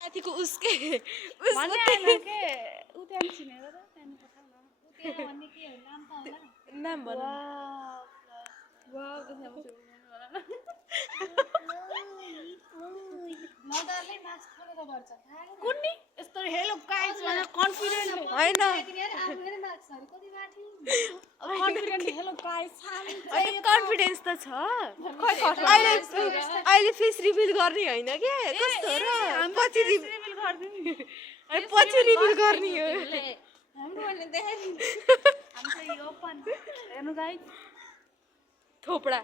माथिको उसके भन्ने आएन के उ त्यहाँ चिनेर र त्यहाँ पठाउ न उ त्यहाँ भन्ने के हो नाम त होला नाम भन वाव त्यसमा होला न मदरले मास्क खोलेर गर्छ कुन नि यस्तो हेलो गाइस भनेर कन्फिडेन्ट हैन आफूले मास्क हरु कति बाठी कन्फिडेन्ट हेलो गाइस अनि कन्फिडेन्स त छ अहिले फेस रिभिल गर्ने हैन के कस्तो र पछि रिभिल गर्दिनु अनि पछि रिभिल गर्ने हो हाम्रो भने देखाइदिनु हामी चाहिँ यो ओपन हेर्नु गाइस थोपडा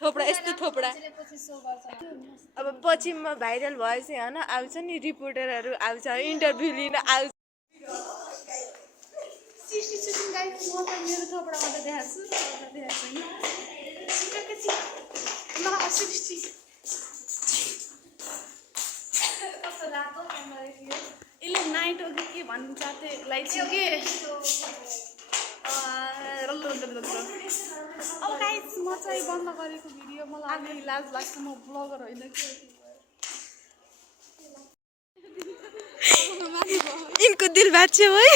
यस्तो थोपडा अब पछि म भाइरल भएपछि हैन आउँछ नि रिपोर्टरहरु आउँछ इन्टरभ्यु लिन आउँछ सिस्टी गाइस म त मेरो थोपडा मात्र देखाछु ल सिस्टी कस्तो रातो नम्बर थियो इले नाइट हो के भन्नु चाहथे लाइक के अब गाइस म चाहिँ बन्द गरेको भिडियो मलाई आफै लाज लाग्छ म ब्लगर होइन के इनको दिल बाच्यो है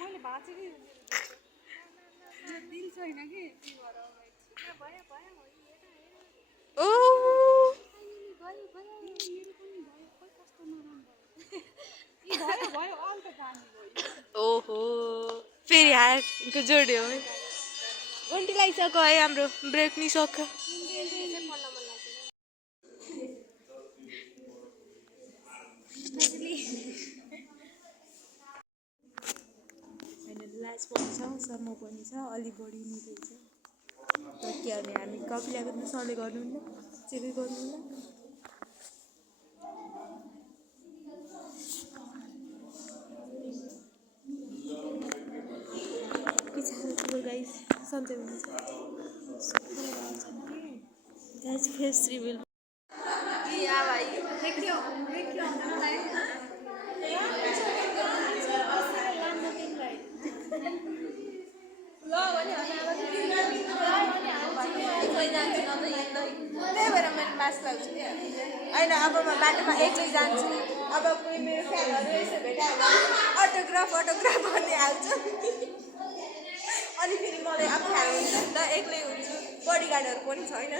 मैले भाचे कि दिल छैन कि ओ भयो अन्त जाने भयो ओहो फेरि हात इनको जोड्यो है घन्टी लागिसक्यो है हाम्रो ब्रेक नि सक्यो लाज पनि छ सम्म पनि छ अलि बढी निकै छ के भने हामी कपिलाको त सरले गर्नुहुन्न चेकै गर्नुहुन्न गाइस सन्चै हुनुहुन्छ गाइस फेस रिभिल या भाइ देखियो त्यही भएर मैले मास्क लगाउँछु क्या होइन अब म बाटोमा एक्लै जान्छु अब कोही मेरो फ्यानहरू यसो भेटायो भने अटोग्राफ भन्ने आउँछ अनि फेरि मलाई अप्ठ्यारो हुन्छ नि त एक्लै हुन्छु बडीगार्डहरू पनि छैन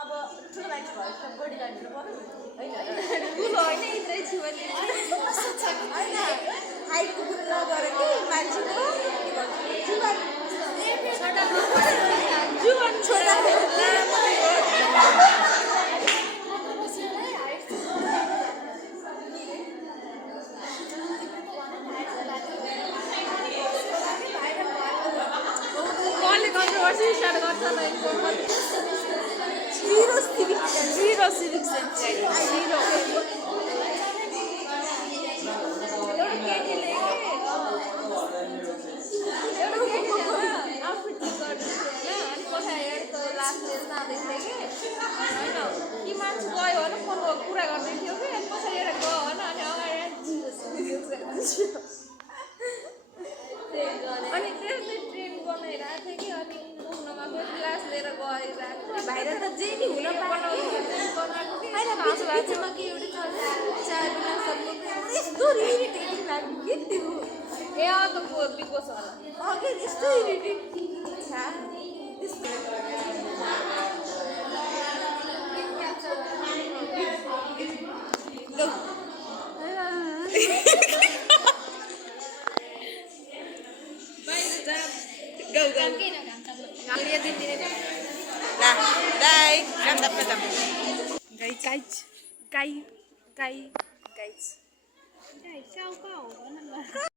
अब ठुलो मान्छे भयो बडीगार्डहरू पनि ठुलो होइन यत्रै छु होइन हाइटको कुरो नगर कि मान्छेको जुवान छोरा कन्ट्रोभर्सी स्टार्ट गर्छ zero civic sense zero कुरा गर्दै थियो कि अनि पछाडि एउटा गयो होइन अनि अगाडि अनि त्यसले ट्रेन बनाइरहेको थियो कि अनि उनीमा फेरि ग्लास लिएर गइरहेको थियो भाइरल त जे नि हुन पाएको के एउटा यस्तो इरिटेटिङ लाग्यो के त्यो ए त बिग बोस होला अघि यस्तो इरिटेटिङ guys